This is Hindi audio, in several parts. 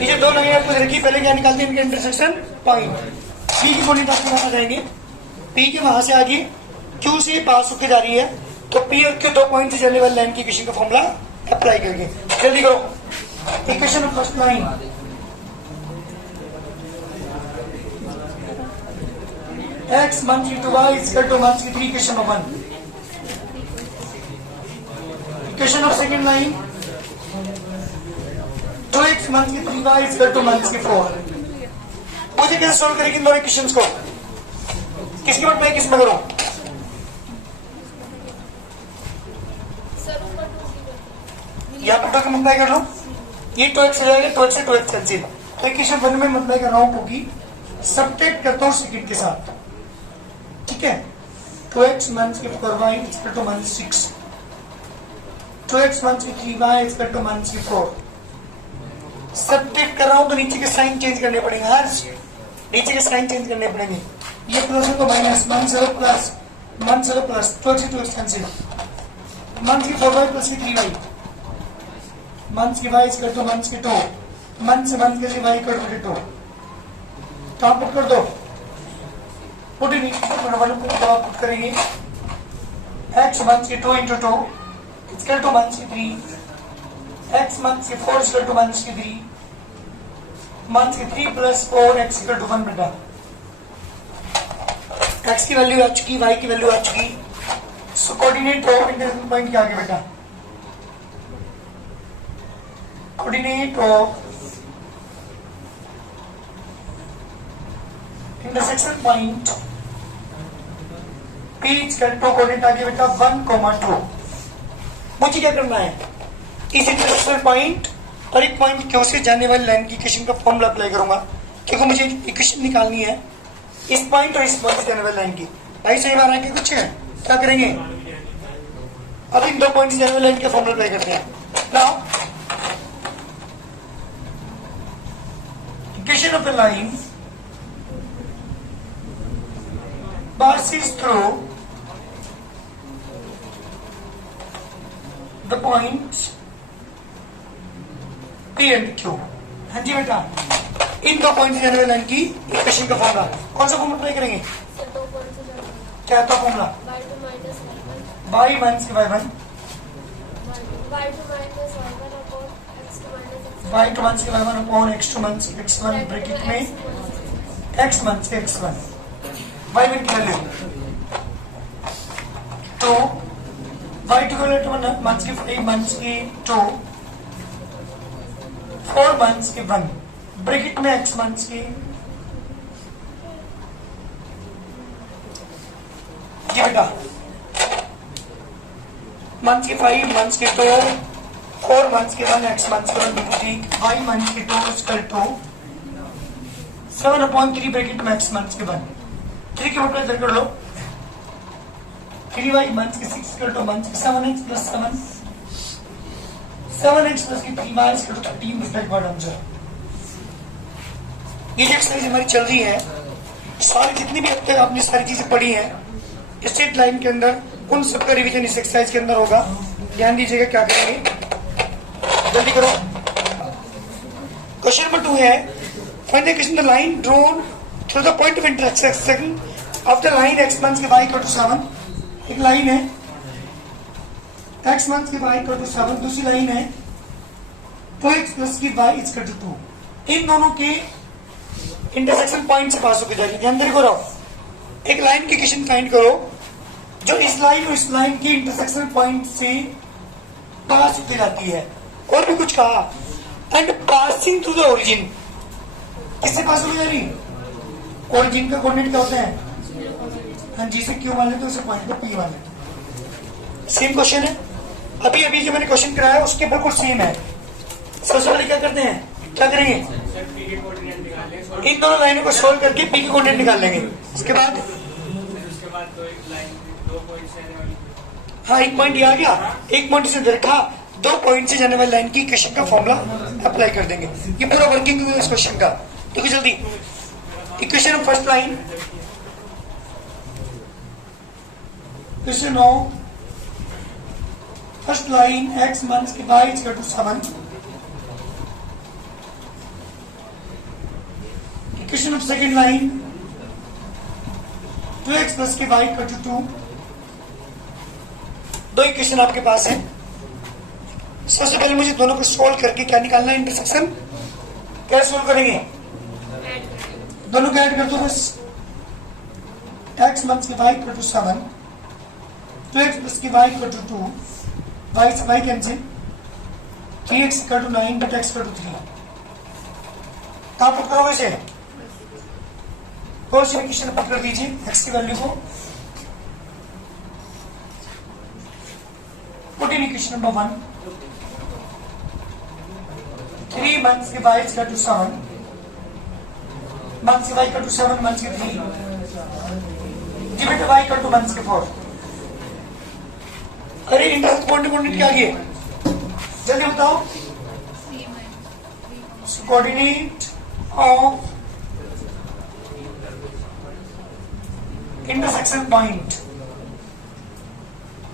ये दो लाइन आपको रखी, पहले क्या निकालते हैं इनके इंटरसेक्शन पॉइंट। पी की कोऑर्डिनेट आपके पास आ जाएंगे, पी के वहां से आगे क्यू से पास होकर जा रही है, तो पी और क्यू 2 पॉइंट से जाने वाली लाइन की इक्वेशन का फॉर्मूला अप्लाई करके जल्दी करो। Equation of first line x month into y is equal two month की 3 equation of 1। Equation of second line 2x month की 3y is equal two month की 4। मुझे कैसे सॉल्व करेंगे इन दोनों इक्वेशंस को, किसकी मत मैं किस में करूं? यहाँ पर 2 का मल्टीप्लाई कर लो, ये 2x हो जाएगा, 2x से 2x कैंसिल। तो इक्वेशन 1 में मल्टीप्लाई कर रहा हूं क्योंकि सब्ट्रैक्ट करता हूं सेकंड के साथ, ठीक है। 2x मंथ की 4y is equal two month 6, 2x month की 3y is equal two month की 4। सब्ट्रैक्ट कर रहा हूं तो नीचे के साइन चेंज करने पड़ेंगे, हर नीचे के साइन चेंज करने पड़ेंगे। ये प्लस है तो माइनस, मंथ से प्लस, मंथ से प्लस, 2x से 2x कैंसिल। मंथ की 4y प्लस की 3y, मंथ की y is equal two month की 2, मंथ से मंथ के लिए y इक्वल टू 2। तो आप पुट कर दो, पुट इन वालों को तो आप पुट करेंगे x मंथ की 2 into 2 is equal two month की 3, x मंथ की 4 इज इक्वल टू मंथ की 3, मंथ की 3 प्लस 4 x इक्वल टू 1। बेटा x की वैल्यू आ चुकी, y की वैल्यू आ चुकी, so coordinate of intersection point क्या आ गया बेटा? Coordinate of intersection point P equal to coordinate आ गया बेटा 1,2। मुझे क्या करना है, इस इंटरसेक्शन पॉइंट और एक पॉइंट Q से जाने वाली लाइन की इक्वेशन का फॉर्मूला अप्लाई करूंगा, क्योंकि मुझे इक्वेशन निकालनी है इस पॉइंट और इस पॉइंट से जाने वाली लाइन की। भाई सही बात है कि कुछ है, क्या करेंगे? अब इन 2 पॉइंट से जाने वाली लाइन का फॉर्मूला अप्लाई करते हैं। Now equation of the line passes through the points P and Q। हाँ जी बेटा, इन 2 पॉइंट से जाने वाली लाइन की इक्वेशन का फॉर्मूला कौन सा फॉर्मूला अप्लाई करेंगे? क्या था फॉर्मूला? y माइनस की y1, y2 माइनस की y1 अपॉन x2 माइनस की x1 ब्रैकेट में x माइनस की x1। y1 की वैल्यू 2, y2 की वैल्यू मंथ्स की 5 मंथ्स की 2, 4 मंथ्स की 1 ब्रैकेट में x मंथ्स की, ये बेटा मंथ्स की 5 मंथ्स की 2, 4 मंथ्स की 1 x मंथ्स की 1 ठीक, y मंथ्स की 2 इक्वल टू 7/3 ब्रैकेट में x मंथ्स की 1। 3 के मल्टीप्लाई कर लो, 3y मंथ्स की 6 इक्वल टू मंथ्स की 7x प्लस 7, 7x प्लस की 3y equal to 13 this that answer. ये जो एक्सरसाइज हमारी चल रही है, सारी जितनी भी अब तक आपने सारी चीजें पढ़ी हैं स्ट्रेट लाइन के अंदर, उन सबका रिवीजन इस एक्सरसाइज के अंदर होगा। ध्यान दीजिएगा क्या करेंगे, जल्दी करो। क्वेश्चन नंबर 2 है, find the equation the line drawn through the point of intersection of the line x minus के y इक्वल टू 7। एक लाइन है x मंथ्स के y इक्वल टू 7, दूसरी लाइन है 2x प्लस की y इक्वल टू 2। इन दोनों के इंटरसेक्शन पॉइंट से पास होकर जाएगी। ध्यान देखो रहो, एक लाइन की इक्वेशन फाइंड करो जो इस लाइन और इस लाइन के इंटरसेक्शन पॉइंट से पास होती जाती है। और भी कुछ कहा, and passing through the origin. किससे पास होकर जा रही? ओरिजिन का कोऑर्डिनेट क्या होता है? हाँ जी, से क्यू मान लेते उसे पॉइंट को पी मान लेते। सेम क्वेश्चन है, अभी अभी जो मैंने क्वेश्चन कराया उसके बिल्कुल सेम है। सबसे पहले क्या करते हैं, क्या करेंगे, इन दोनों लाइनों को सोल्व करके पी के कोऑर्डिनेट निकाल लेंगे। उसके बाद हाँ, एक पॉइंट ये आ गया, एक पॉइंट से देखा, 2 पॉइंट से जाने वाली लाइन की इक्वेशन का फॉर्मूला अप्लाई कर देंगे। ये पूरा वर्किंग हुआ इस क्वेश्चन का। देखो जल्दी, equation of first line, equation of first line x minus की y equal to 7, equation of second line 2x plus के वाई इक्वल टू 2। दो इक्वेशन आपके पास है। सबसे पहले मुझे दोनों को सोल्व करके क्या निकालना है, इंटरसेक्शन। क्या सोल्व करेंगे, दोनों को ऐड कर दो बस। x प्लस के y equal to 7, 2x plus के वाई इक्वल टू 2, वाई से y cancel, 3x equal to 9 but x equal to 3। कहाँ पुट करोगे इसे, क्वेश्चन इक्वेशन पुट कर दीजिए x की वैल्यू को। Put in equation number 1, 3 minus के वाई इक्वल टू 7, मंथ्स के वाई इक्वल टू 7, मंथ्स के 3, give it y equal to minus के 4। अरे इंटरेस्ट पॉइंट क्या किए, जल्दी बताओ। Coordinate of intersection point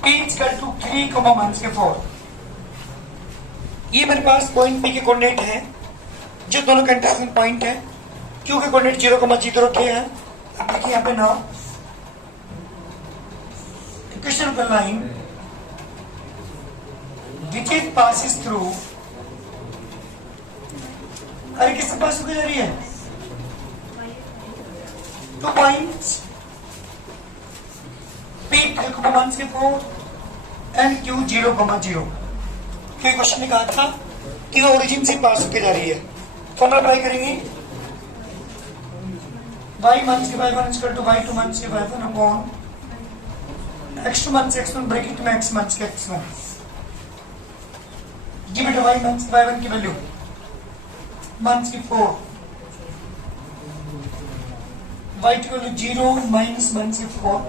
P equal to 3, minus के 4। ये मेरे पास पॉइंट P के कोऑर्डिनेट है, जो दोनों का इंटरसेक्शन पॉइंट है। Q के कोऑर्डिनेट 0,0 रखे हैं। अब देखिए यहाँ पे now equation of the line which it passes through, अरे किससे पास होकर जा रही है, 2 पॉइंट्स P 3, के 4 एंड Q 0,0। क्यों क्वेश्चन ने कहा था कि वो ओरिजिन से पास होकर जा रही है। फॉर्मूला अप्लाई करेंगे, y मंथ्स के y1 equal to y2 minus के y1 upon x2 minus x1 bracket में x मंथ्स के x1। Give it y minus के y1 की वैल्यू, मंथ्स की 4, y2 की वैल्यू 0 माइनस मंथ्स की 4,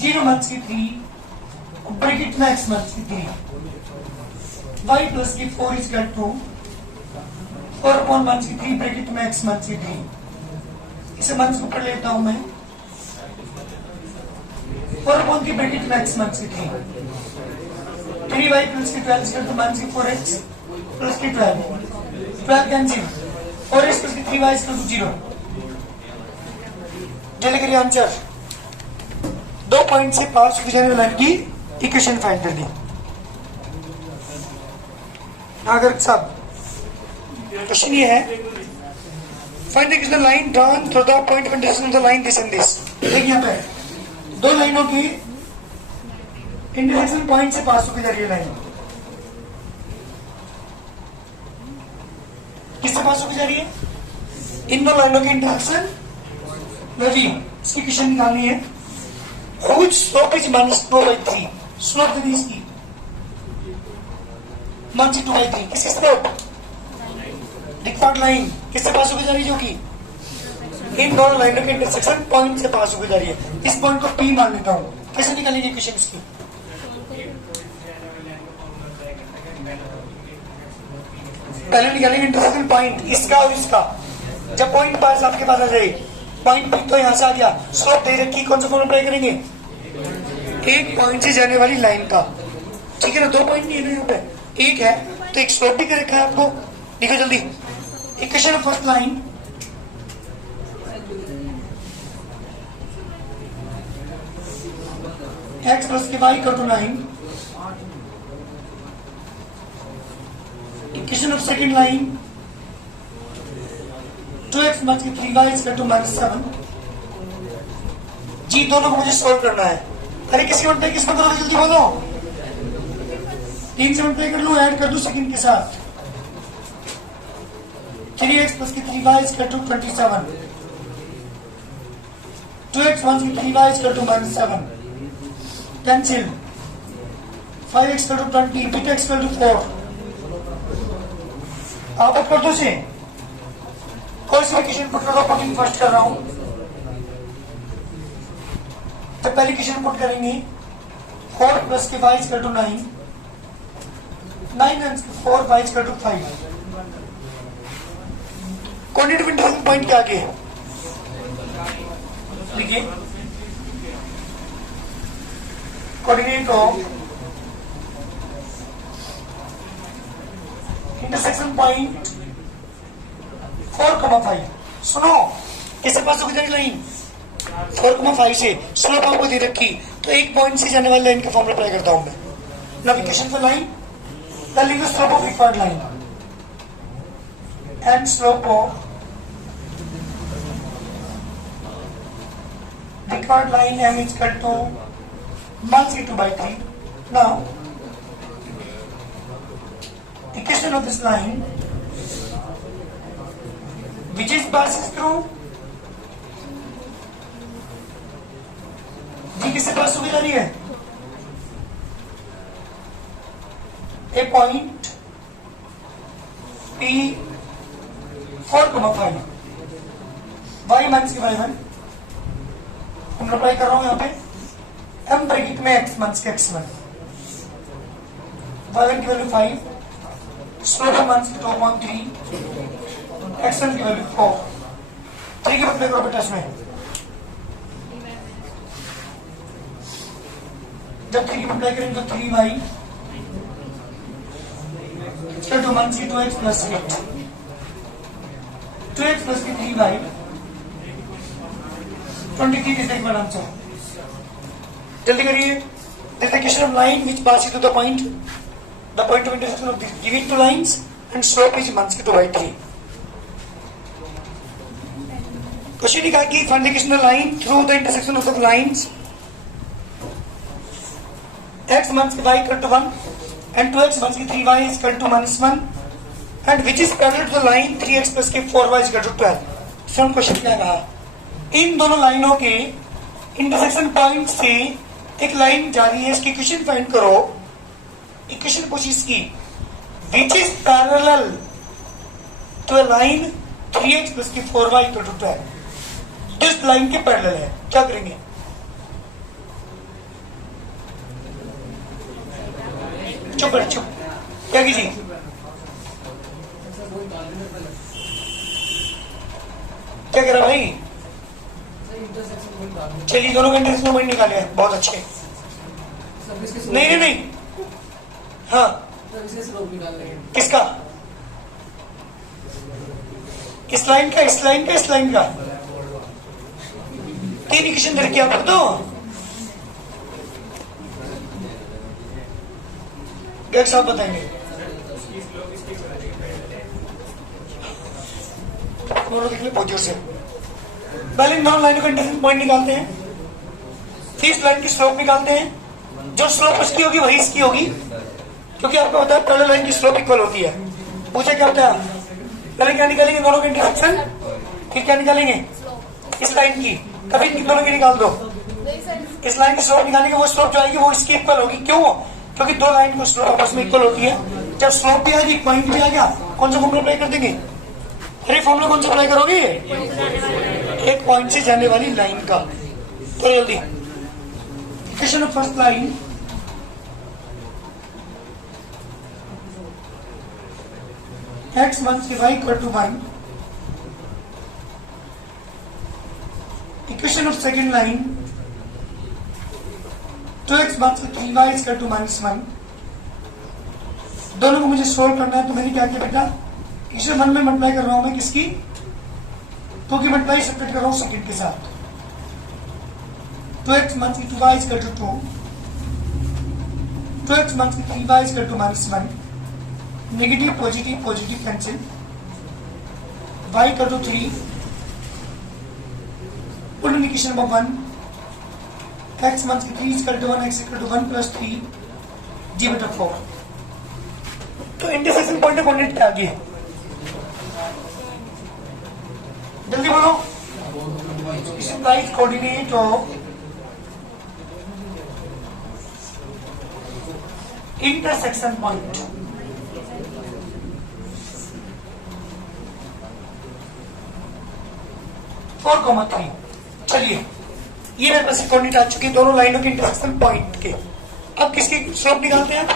0 मंथ्स की 3 ब्रैकेट में x मंथ्स की 3, y प्लस की 4 इक्वल टू 4 अपॉन मंथ्स की 3 ब्रैकेट में x मंथ्स की 3। इसे मंथ्स को पढ़ लेता हूं मैं, 4 अपॉन की ब्रैकेट में x मंथ्स की 3, 3y प्लस की 12 इक्वल टू मंथ्स की 4x प्लस की 12 कैंसिल, 4x प्लस की 3y इक्वल टू 0। जल्दी करिए आंसर। 2 पॉइंट से पास हो जाने वाली लाइन की इक्वेशन फाइंड कर दी। अगर सब क्वेश्चन ये है, find the equation line drawn through the point of intersection of the line this and this. देखिए यहाँ पे दो लाइनों की इंटरसेक्शन पॉइंट से पास होकर जा रही है लाइन। किससे पास होकर जा रही है, इन दो लाइनों की इंटरसेक्शन वैल्यू। इसकी इक्वेशन निकालनी है। Which slope is minus 2/3? Slope दे दी इसकी, -2/3। किसकी स्लोप, डिक्टॉट लाइन किससे पास होकर जा रही है, जो कि इन दोनों लाइनों के इंटरसेक्शन पॉइंट से पास होकर जा रही है। इस पॉइंट को P मान लेता हूं। कैसे निकालेंगे इक्वेशन इसकी, पहले निकालेंगे इंटरसेक्शन पॉइंट इसका और इसका। जब पॉइंट पास आपके पास आ जाए, पॉइंट P तो यहां से आ गया, स्लोप दे रखी, कौन सा फॉर्मूला अप्लाई करेंगे, एक पॉइंट से जाने वाली लाइन का। ठीक है ना, 2 पॉइंट नहीं है ना यहाँ पे, एक है तो एक स्लोप भी कर रखा है आपको। देखो जल्दी, equation of first line x plus के y equal to 9, equation of second line 2x plus k 3y equal to -7। जी दोनों को मुझे सोल्व करना है। अरे किसकी मल्टीप्लाई किसमें करोगे, जल्दी बोलो। 3 से मल्टीप्लाई कर लो, ऐड कर दो सेकंड के साथ। 3x प्लस की 3y equal to 27, 2x plus की 3y equal to -7 cancel, 5x equal to 20, बीटा इक्वल टू 4। आप अब कर दो से कोई सी इक्वेशन पुट करो, पुटिंग फर्स्ट कर रहा हूं। तो पहली इक्वेशन पुट करेंगे, 4 प्लस के y equal to 9, 9 and 4 y equal to 5। Coordinate of intersection point क्या आगे लिखिए, कोऑर्डिनेट ऑफ इंटरसेक्शन पॉइंट 4,5। सुनो, किसके पास गुजरी लाइन 4,5 से स्लोप आपको दे रखी, तो एक पॉइंट से जाने वाली लाइन का फॉर्मूला अप्लाई करता हूं मैं। Navigation for line, telling the slope of required line and slope of required line m is equal to 1 c2 by 3. Now, equation of this line, which is passes through, जी किससे पास होगी जा रही है? A point P 4,5 y minus y1 हम अप्लाई कर रहा हूं यहाँ पे m ब्रैकेट में x माइनस के x1 y1 की वैल्यू 5 स्लोप माइनस 2.3 x1 की वैल्यू 4 3 के बदले करो बेटा इसमें जब 3 की अप्लाई करेंगे तो 3y इसका 2 माइनस की 2x प्लस 8 2x प्लस की 3y 23 is the equal answer. जल्दी करिए. This is the question of line which passes to the point of intersection of these given two lines and slope is 1/3. Question ने कहा कि find the question of line through the intersection of the lines x minus y equal to 1 and 2x minus 3y is equal to -1 and which is parallel to the line 3x plus 4y is equal to 12. Some question क्या कहा? इन दोनों लाइनों के इंटरसेक्शन पॉइंट से एक लाइन जा रही है, इसकी इक्वेशन फाइंड करो. इक्वेशन पूछी इसकी which is parallel to a line 3x plus 4y equal to 12. इस लाइन के पैरेलल है, क्या करेंगे? चुप रहे, चुप. क्या कीजिए? क्या कह रहा भाई? चलिए दोनों के इंटरसेक्शन पॉइंट निकाले हैं, बहुत अच्छे. नहीं, हाँ किसका? इस लाइन का, इस लाइन का, इस लाइन का. 3 इक्वेशन दे रखी आपको तो एक साथ बताएंगे. दोनों देख ले बहुत जोर से. पहले दोनों लाइन का इंटरसेक्शन पॉइंट निकालते हैं, फिर इस लाइन की स्लोप निकालते हैं. जो स्लोप उसकी होगी वही इसकी होगी, क्योंकि आपको पता है पहले लाइन की स्लोप इक्वल होती है. पूछे क्या होता है? पहले क्या निकालेंगे? दोनों का इंटरसेक्शन. फिर क्या निकालेंगे? इस लाइन की. कभी दोनों की निकाल दो. इस लाइन की स्लोप निकालेंगे, वो स्लोप जो आएगी वो इसकी इक्वल होगी. क्यों? क्योंकि दो लाइन को स्लोप आपस में इक्वल होती है. जब स्लोप भी आएगी, पॉइंट भी आ गया, कौन सा फॉर्मूला अप्लाई कर देंगे? अरे फॉर्मूला कौन सा अप्लाई करोगे? एक पॉइंट से जाने वाली लाइन का. तो जल्दी equation of first line, x minus y equal to 1. Equation of second line, 2x minus 3y is equal to -1. दोनों को मुझे सोल्व करना है, तो मैंने क्या किया बेटा? इसे 1 में मल्टीप्लाई कर रहा हूं मैं, किसकी? तो की मल्टीप्लाई सेपरेट कर रहा हूं सेकंड के साथ. 2x minus 2y is equal to 2. 2x minus 3y is equal to -1. Negative positive positive cancel. y equal to 3. Put equation number 1. x minus 3 is equal to 1, x equal to 1 plus 3 g बटा 4. तो इंटरसेक्शन पॉइंट कोऑर्डिनेट क्या आ गया? जल्दी बोलो. इस price coordinate of intersection point. Four comma 3. चलिए ये मेरे पास कोऑर्डिनेट आ चुकी है दोनों लाइनों के इंटरसेक्शन पॉइंट के. अब किसकी स्लोप निकालते हैं?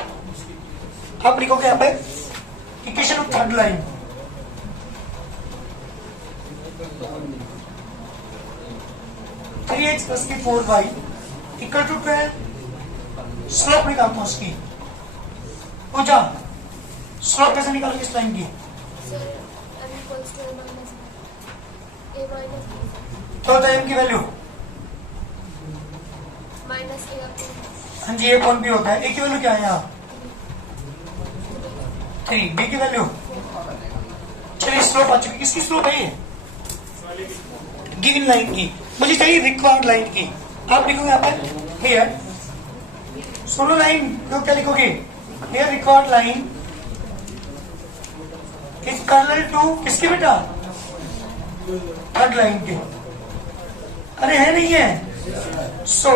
आप लिखोगे यहाँ पे equation of third line. Three x plus 4y equal to 12. Slope निकालता हूं उसकी. पूछा स्लोप कैसे निकालोगे इस लाइन की? क्या होता है m की वैल्यू? हाँ जी, a अपॉन b होता है। a की वैल्यू क्या है यहाँ? 3। b की वैल्यू? चलिए स्लोप आ चुकी। किसकी स्लोप है ये? गिवन लाइन की। मुझे चाहिए रिक्वायर्ड लाइन की। आप लिखोगे यहाँ पर हियर सोलो लाइन, तो क्या लिखोगे? Here required line is parallel to किसके बेटा? थर्ड लाइन के। अरे है नहीं है? So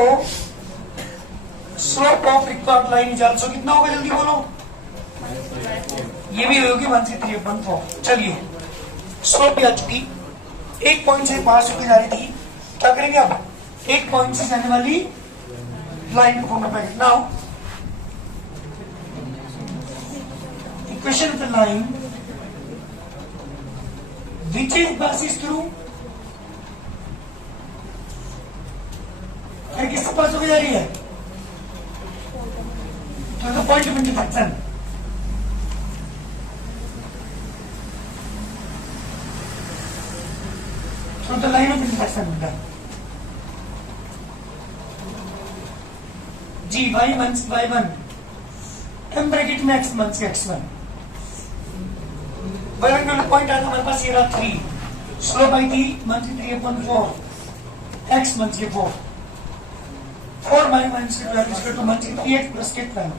slope of required line is also कितना होगा? जल्दी बोलो। ये भी होगी 1/3/4। चलिए स्लोप भी आ चुकी। एक पॉइंट से पास होकर जा रही थी। क्या करेंगे अब? एक पॉइंट से जाने वाली लाइन को फॉर्म करेंगे। Now equation of the line which is passes through, अरे किससे पास होकर जा रही है? तो point of intersection. From the line of intersection बेटा। G y1 y1 m bracket में x1 से x1 पॉइंट आता हमारे पास ये रहा 3। स्लोप आई थी 1/3/4 x 1/4 4 by -12 is equal to 3x plus k12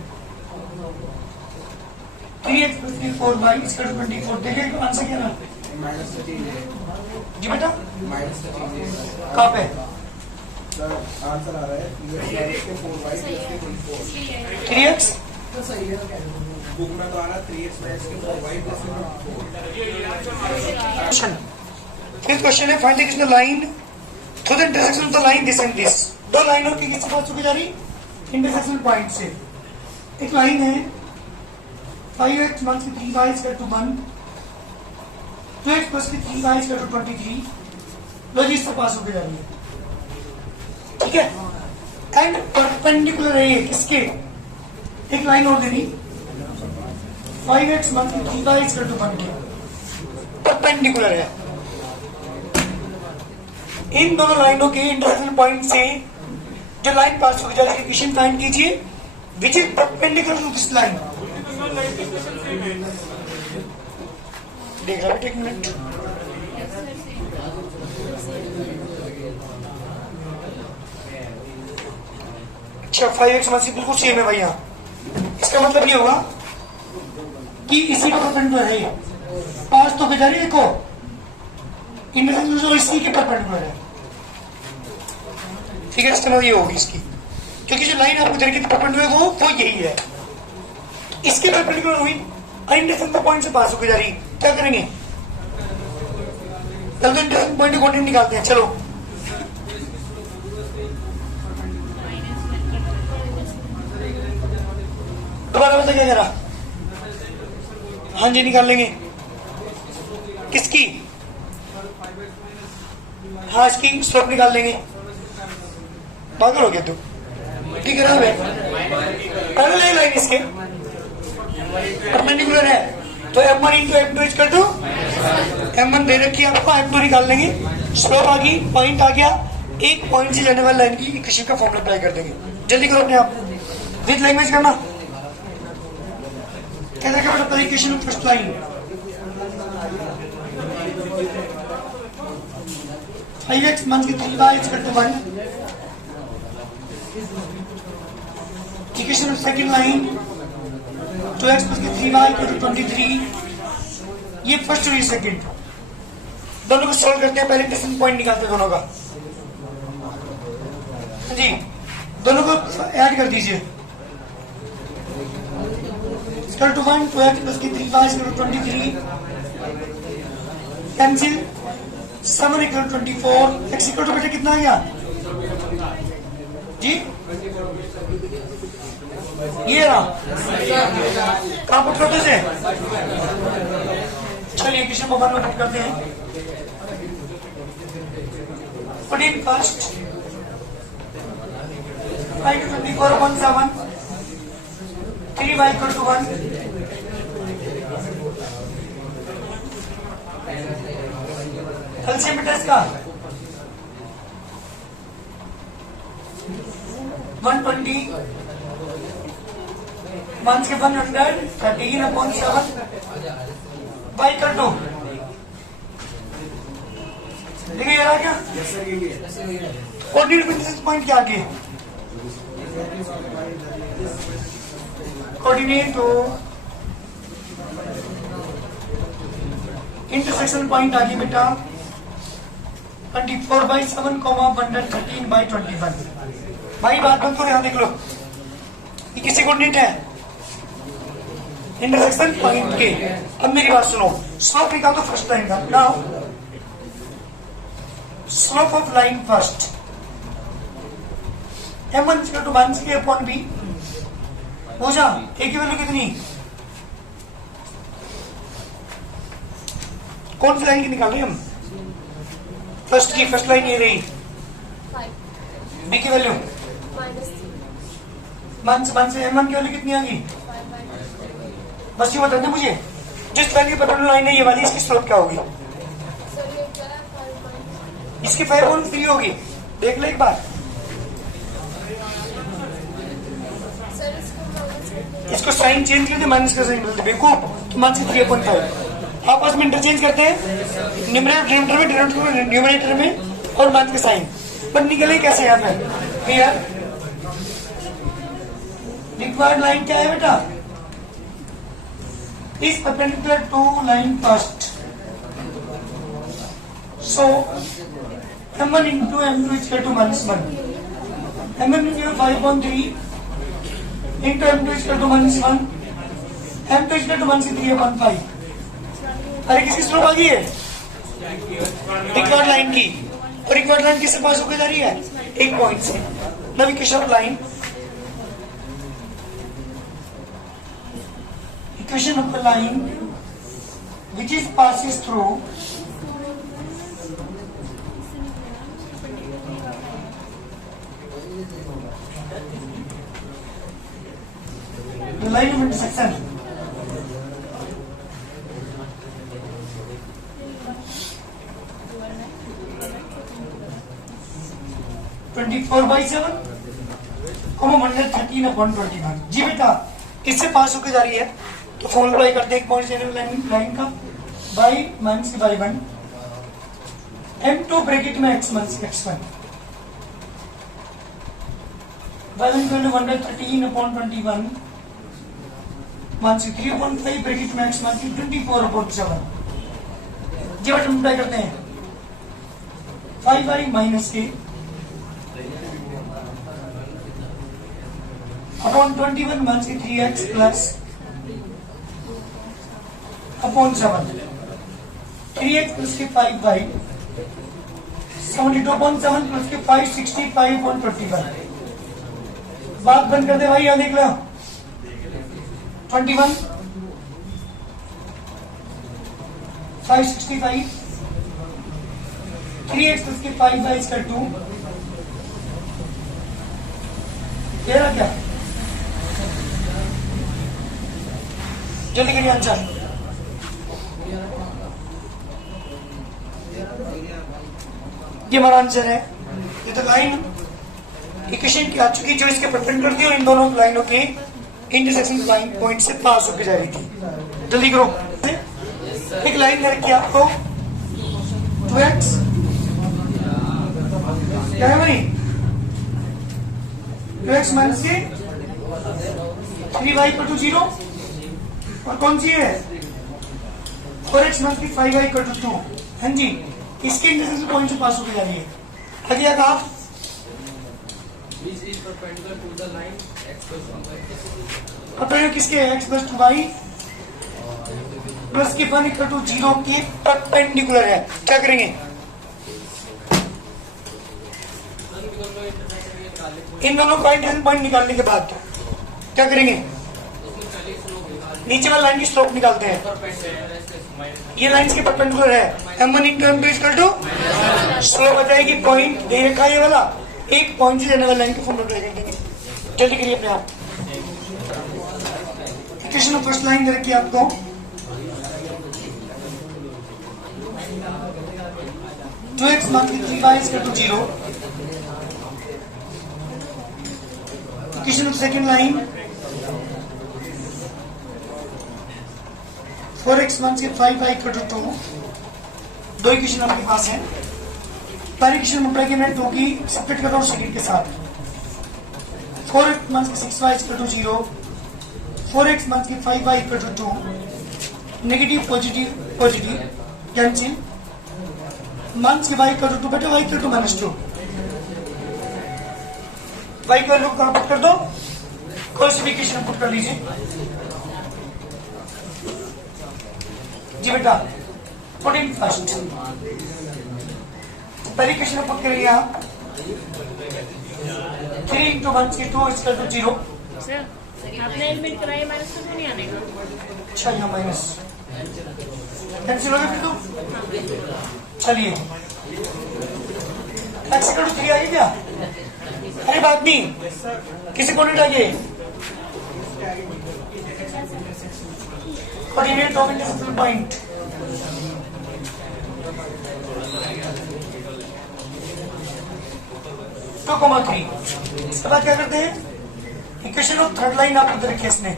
3x plus 4y is equal to 24। देखिए आंसर क्या रहा? जी बेटा कहाँ पे आंसर आ रहा है 3x? बुक में तो आ रहा है 3x plus 4y plus 4। फिर क्वेश्चन है फाइंड द किसने line through the intersection of the line this and this. दो लाइनों की किससे पास होकर जा रही? इंटरसेक्शन पॉइंट से। एक लाइन है 5x - 3y is equal to 1 2x plus 3y is equal to 23। लो जी इससे पास होकर जा रही है। ठीक है, एंड परपेंडिकुलर है ये किसके? एक लाइन और देनी 5x - 3y is equal to 1 के परपेंडिकुलर है। इन दोनों लाइनों के इंटरसेक्शन पॉइंट से जो लाइन पास होकर जा रही है इक्वेशन फाइंड कीजिए which is perpendicular to this line. देख रहा बेटा एक मिनट। अच्छा 5x में बिल्कुल सेम है भैया। इसका मतलब ये होगा कि इसी का परपेंडिकुलर है ये पास तो बेचारी देखो इंटरसेक्शन जो इसी के परपेंडिकुलर है। ठीक है, इसका मतलब ये होगी इसकी, क्योंकि जो लाइन आपको देखी परपेंडिकुलर वो यही है। इसके परपेंडिकुलर हुई इंटरसेक्शन पॉइंट से पास होकर जा रही। क्या करेंगे? चलो इंटरसेक्शन पॉइंट कोऑर्डिनेट निकालते हैं। चलो दोबारा बता क्या कह रहा? हाँ जी निकाल लेंगे। किसकी? हाँ इसकी स्लोप निकाल लेंगे। पागल हो गया तू? ठीक है पैरेलल है लाइन इसके परपेंडिकुलर है तो m1 × m2 equal to m1 दे रखी है आपको, m2 निकाल लेंगे। स्लोप आ गई, पॉइंट आ गया। एक पॉइंट से जाने वाली लाइन की इक्वेशन का फॉर्मूला अप्लाई कर देंगे। जल्दी करो अपने आप विद लैंग्वेज करना। कैसे क्या पता equation of first line 5x - 3y is equal to 1। Equation of second line 2x plus 3y equal to 23। ये फर्स्ट और ये सेकंड दोनों को सॉल्व करते हैं। पहले इंटरसेक्शन पॉइंट निकालते हैं दोनों का। जी दोनों को ऐड कर दीजिए। equal to 1 2x plus 3y is equal to 23 cancel 7 equal to 24 x equal to बेटा कितना आ गया जी? ये रहा। कहाँ पुट करते थे? चलिए किसी मोबाइल में पुट करते हैं। Put in first 5 to 24 1 7 3y equal to 1 x LCM बेटा इसका 120 1 के 100 13/7 बाई कर दो। देखिए ये रहा क्या यस सर ये भी है कोऑर्डिनेट पॉइंट क्या आगे कोऑर्डिनेट तो इंटरसेक्शन पॉइंट आगे बेटा 24/7 113/21। भाई बात बंद करो, यहां देख लो ये किसी कोऑर्डिनेट है इंटरसेक्शन पॉइंट के। अब मेरी बात सुनो, स्लोप निकाल दो फर्स्ट लाइन का। Now slope of line first m1 = 1/b हो जा। a की वैल्यू कितनी, कौन सी लाइन की निकालें हम? फर्स्ट की, फर्स्ट लाइन ये रही। b की वैल्यू -1 से m1 की वैल्यू कितनी आ गई? बस ये बता दे मुझे, जिस लाइन की परपेंडिकुलर लाइन है ये वाली, इसकी स्लोप क्या होगी? इसकी 5.3 होगी। देख ले एक बार, इसको साइन चेंज करते माइनस का साइन बदलते बेवकूफ, तो माइनस 3/5 आपस में इंटरचेंज करते हैं न्यूमरेटर में न्यूमरेटर में और माइनस का साइन, पर निकले कैसे यहाँ पे? क्लियर? रिक्वायर्ड लाइन क्या है बेटा? Is perpendicular to line first, so m1 into m2 is equal to -1. m1 is 5.3 into m2 is equal to -1. m2 is equal to 1 से 3/5। अरे किसकी स्लोप आ गई है? रिक्वायर्ड लाइन की। और रिक्वायर्ड लाइन किससे पास होकर जा रही है? एक पॉइंट से। नविकेशन of line, equation of the line which is passes through the line of intersection (24/7, 113/21) जी बेटा, इससे पास होकर जा रही है तो फॉर्मूला अप्लाई करते हैं एक पॉइंट से लाइन का by minus by 1 m2 bracket में x1 y1 वैल्यू 113/21 1 से 3/5 ब्रैकेट में x1 की 24/7। जी बेटा मल्टीप्लाई करते हैं 5y माइनस के अपॉन 21 1 से 3x plus upon 7 3x plus के 5y 72/7 प्लस के 565/21। बात बंद कर दे भाई, यहां देख लो 21 565 3x प्लस के 5y इसका 2 ये रहा क्या? जल्दी करिए आंसर। ये हमारा आंसर है। ये तो लाइन इक्वेशन की आ चुकी जो इसके परपेंडिकुलर थी और इन दोनों लाइनों के इंटरसेक्शन लाइन पॉइंट से पास होकर जा रही थी। जल्दी करो। एक लाइन कर रखी आपको 2x क्या है भाई 2x माइनस के 3y इक्वल टू 0 और कौन सी है 4x माइनस की 5y इक्वल टू 2। हाँ जी, इसके इंटरसेक्शन पॉइंट से पास होकर जा रही है। अगला कहा अब किसके x प्लस 2y प्लस के 1 इक्वल टू 0 के परपेंडिकुलर है। क्या करेंगे? इन दोनों पॉइंट निकालने के बाद क्या करेंगे? नीचे वाली लाइन की स्लोप निकालते हैं। ये लाइन के परपेंडिकुलर है m1 into m2 equal to slope आ जाएगी पॉइंट दे रखा है ये वाला, एक पॉइंट से जाने वाली लाइन को फॉर्मूला अप्लाई कर देंगे। जल्दी करिए अपने आप। इक्वेशन ऑफ फर्स्ट लाइन दे रखी है आपको 2x minus 3y is equal to 0. Equation of second line 4x minus 5y equal to 2. दो इक्वेशन आपके पास है. पहली इक्वेशन मल्टीप्लाई करना है 2 की सब्ट्रैक्ट करो सेकंड के साथ. 4x minus 6y equal to 0. 4x minus 5y equal to 2. Negative positive positive cancel. Minus y equal to 2 बेटा y इक्वल टू -2. y का लूप कहां पुट कर दो, कोई सी भी इक्वेशन पुट कर लीजिए जी बेटा. Put in first. पहली इक्वेशन पुट करिए आप 3 इंटू 1 की 2 इक्वल टू 0. सर आपने एलिमेंट कराया माइनस तो नहीं आने का. अच्छा यहाँ माइनस कैंसिल हो गया फिर तो. चलिए x इक्वल टू 3 आ गया क्या? अरे बात नहीं, किसी कोऑर्डिनेट आगे कोऑर्डिनेट ऑफ इंटरसेक्शन पॉइंट. तो 3. इसके बाद क्या करते हैं, इक्वेशन ऑफ थर्ड लाइन आप उधर रखिए. इसने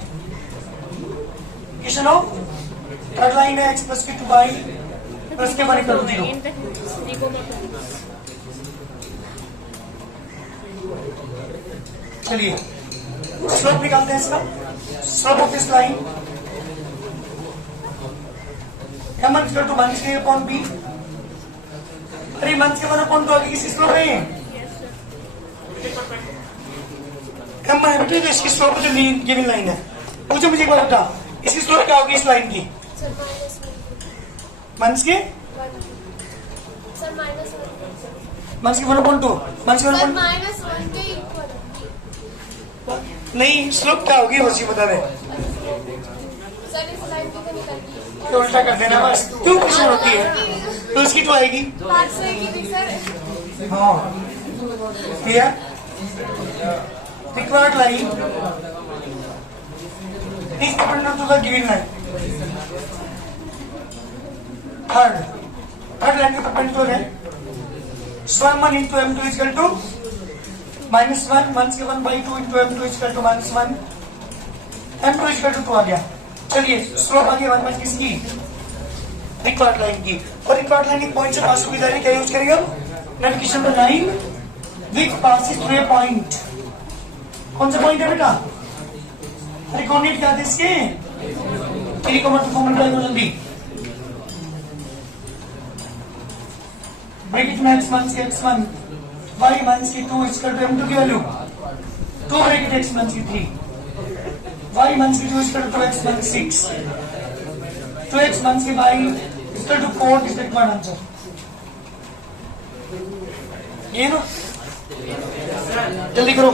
इक्वेशन ऑफ थर्ड लाइन है x प्लस की 2y प्लस के 1 इक्वल टू 0. चलिए स्लोप निकालते हैं इसका. Slope of this line m equal to minus के अपॉन b. अरे माइनस के 1 अपॉन 2 आगे किसी स्लोप है m है बेटे. जो इसकी स्लोप जो गिवन लाइन है, पूछो मुझे एक बार बता, इसकी स्लोप क्या होगी इस लाइन की? माइनस के माइनस के 1 अपॉन 2 माइनस के 1 अपॉन नहीं, स्लोप क्या होगी वो बता दे. तो उल्टा कर देना बस. 2 क्वेश्चन होती है तो इसकी 2 आएगी. हाँ clear. Required line is perpendicular to the given line. Third line के परपेंडिकुलर है. स्वयं 1 इंटू m2 इक्वल टू -1 1 के 1/2 into m2 equal to -1. m2 equal to 2 आ गया. चलिए स्लोप आ गया 1 किसकी? रिक्वायर्ड लाइन की. और रिक्वायर्ड लाइन एक पॉइंट से पास होगी क्या यूज करेंगे हम? नोटिफिकेशन पर line which passes through a point. कौन सा पॉइंट है बेटा? अरे कोऑर्डिनेट क्या थे इसके? 3, 2 फॉर्मूला को जल्दी ब्रैकेट में x माइनस के x1 y माइनस के 2 इक्वल टू m2 की वैल्यू 2 ब्रैकेट x माइनस के 3 y माइनस के 2 equal to x minus 6 2x minus के y equal to 4 is the required answer. ये ना जल्दी करो.